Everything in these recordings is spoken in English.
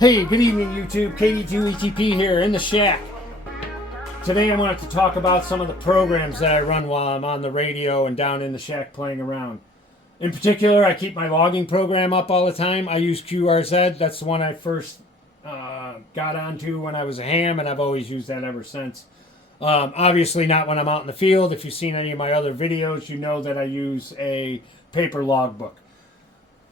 Hey, good evening YouTube, KD2ETP here in the shack. Today I wanted to talk about some of the programs that I run while I'm on the radio and down in the shack playing around. In particular, I keep my logging program up all the time. I use QRZ. That's the one I first got onto when I was a ham, and I've always used that ever since. Obviously not when I'm out in the field. If you've seen any of my other videos, you know that I use a paper logbook.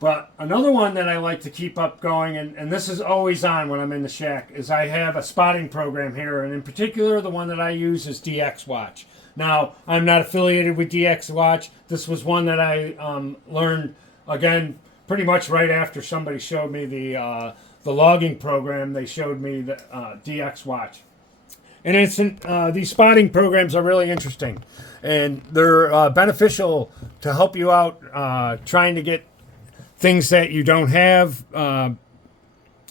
But another one that I like to keep up going, and this is always on when I'm in the shack, is I have a spotting program here. And in particular, the one that I use is DX Watch. Now, I'm not affiliated with DX Watch. This was one that I learned, again, pretty much right after somebody showed me the logging program. They showed me the DX Watch. And these spotting programs are really interesting. And they're beneficial to help you out trying to get things that you don't have,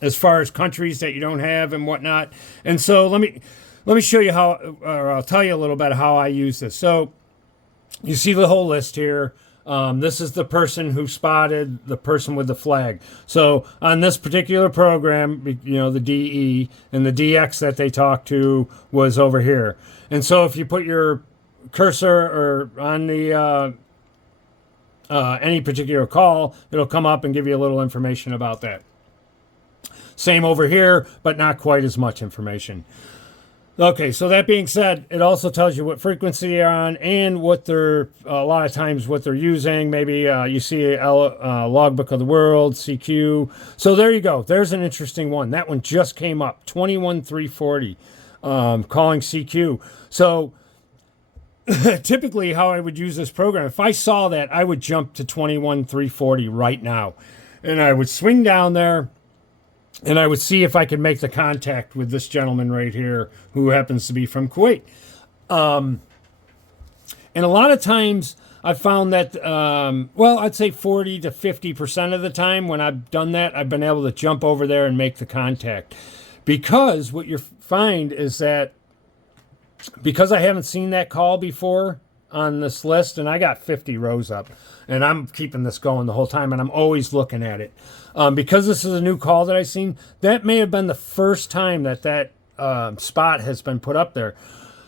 as far as countries that you don't have and whatnot. And so let me show you how, or I'll tell you a little bit how I use this. So you see the whole list here. This is the person who spotted the person with the flag. So on this particular program, you know, the DE and the DX that they talked to was over here. And so if you put your cursor or on the any particular call, it'll come up and give you a little information about that. Same over here, but not quite as much information. Okay, so that being said, it also tells you what frequency they're on and what they're, a lot of times what they're using. Maybe you see a Logbook of the World, CQ. So there you go. There's an interesting one. That one just came up, 21340, calling CQ. So typically how I would use this program, if I saw that, I would jump to 21340 right now. And I would swing down there and I would see if I could make the contact with this gentleman right here who happens to be from Kuwait. And a lot of times I've found that, well, I'd say 40 to 50% of the time when I've done that, I've been able to jump over there and make the contact. Because what you find is that because I haven't seen that call before on this list, and I got 50 rows up, and I'm keeping this going the whole time, and I'm always looking at it. Because this is a new call that I've seen, that may have been the first time that spot has been put up there.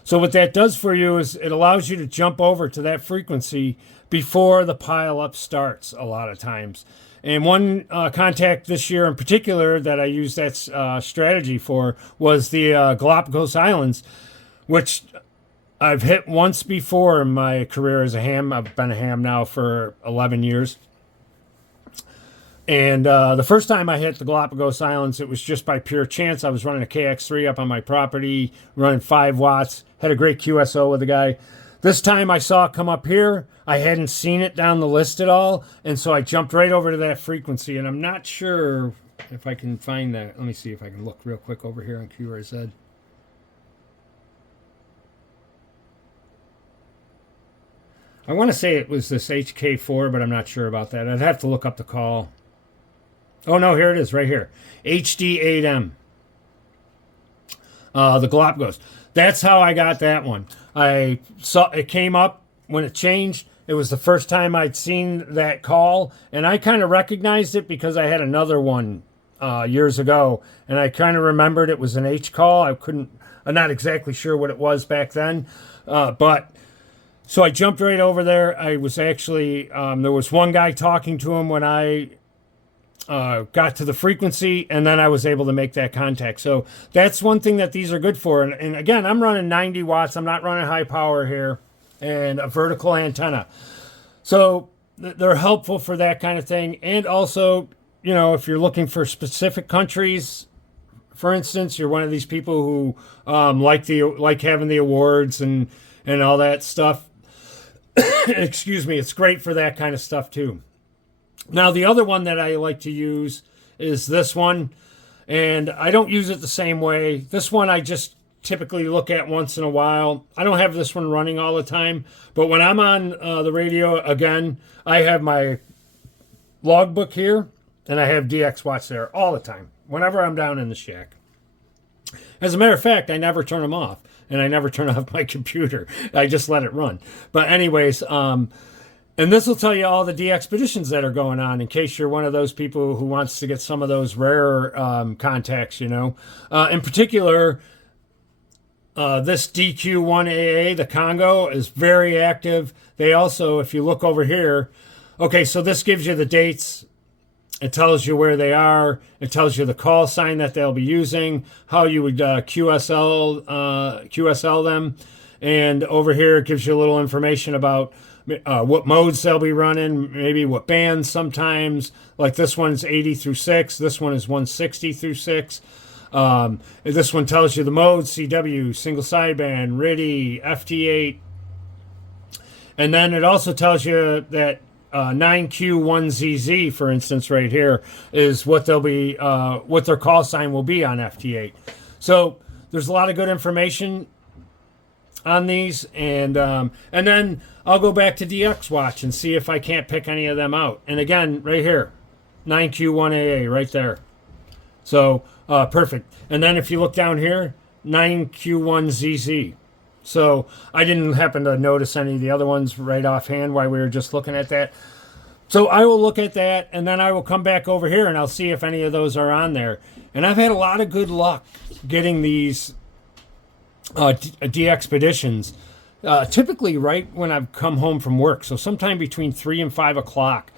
So what that does for you is it allows you to jump over to that frequency before the pile up starts a lot of times. And one contact this year in particular that I used that strategy for was the Galapagos Islands, which I've hit once before in my career as a ham. I've been a ham now for 11 years. And the first time I hit the Galapagos Islands, it was just by pure chance. I was running a KX3 up on my property, running 5 watts, had a great QSO with the guy. This time I saw it come up here. I hadn't seen it down the list at all, and so I jumped right over to that frequency, and I'm not sure if I can find that. Let me see if I can look real quick over here on QRZ. I want to say it was this HK4, but I'm not sure about that. I'd have to look up the call. Oh, no, here it is right here. HD8M. The Galapagos. That's how I got that one. I saw it came up when it changed. It was the first time I'd seen that call, and I kind of recognized it because I had another one years ago, and I kind of remembered it was an H call. I'm not exactly sure what it was back then, but so I jumped right over there. I was actually, there was one guy talking to him when I got to the frequency, and then I was able to make that contact. So that's one thing that these are good for. And again, I'm running 90 watts. I'm not running high power here, and a vertical antenna. So they're helpful for that kind of thing. And also, you know, if you're looking for specific countries, for instance, you're one of these people who like having the awards and all that stuff. Excuse me, it's great for that kind of stuff too. Now, the other one that I like to use is this one, and I don't use it the same way. This one I just typically look at once in a while. I don't have this one running all the time, but when I'm on the radio, again, I have my logbook here, and I have DX Watch there all the time, whenever I'm down in the shack. As a matter of fact, I never turn them off, and I never turn off my computer. I just let it run. But anyways, And this will tell you all the DXpeditions that are going on in case you're one of those people who wants to get some of those rare contacts, you know. In particular, this DQ1AA, the Congo, is very active. They also, if you look over here, okay, so this gives you the dates. It tells you where they are. It tells you the call sign that they'll be using, how you would QSL them. And over here, it gives you a little information about what modes they'll be running, maybe what bands sometimes. Like this one's 80 through 6. This one is 160 through 6. This one tells you the modes, CW, single sideband, RTTY, FT8. And then it also tells you that 9Q1ZZ, for instance, right here, is what they'll be, what their call sign will be on FT8. So there's a lot of good information on these, and then I'll go back to DX Watch and see if I can't pick any of them out. And again, right here, 9Q1AA, right there. So perfect. And then if you look down here, 9Q1ZZ. So I didn't happen to notice any of the other ones right offhand while we were just looking at that. So I will look at that, and then I will come back over here and I'll see if any of those are on there. And I've had a lot of good luck getting these DXpeditions, typically right when I've come home from work. So sometime between 3 and 5 o'clock.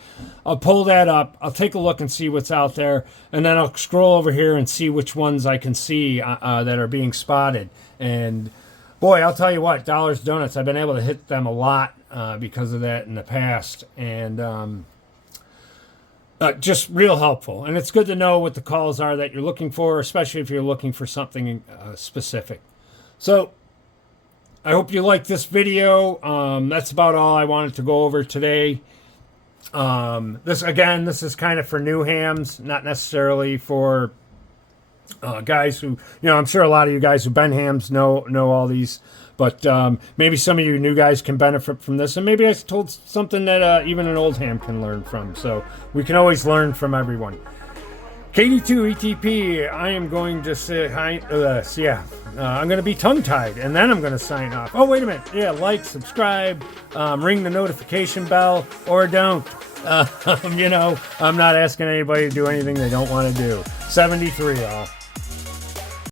I'll pull that up. I'll take a look and see what's out there. And then I'll scroll over here and see which ones I can see that are being spotted. And boy, I'll tell you what, Dollars Donuts, I've been able to hit them a lot because of that in the past. And just real helpful. And it's good to know what the calls are that you're looking for, especially if you're looking for something specific. So I hope you like this video. That's about all I wanted to go over today. This is kind of for new hams, not necessarily for guys who, I'm sure a lot of you guys who've been hams know all these, but maybe some of you new guys can benefit from this, and maybe I told something that even an old ham can learn from. So we can always learn from everyone. KD2 ETP, I am going to say hi. I'm going to be tongue-tied, and then I'm going to sign off. Oh, wait a minute. Yeah, like, subscribe, ring the notification bell, or don't. I'm not asking anybody to do anything they don't want to do. 73, all.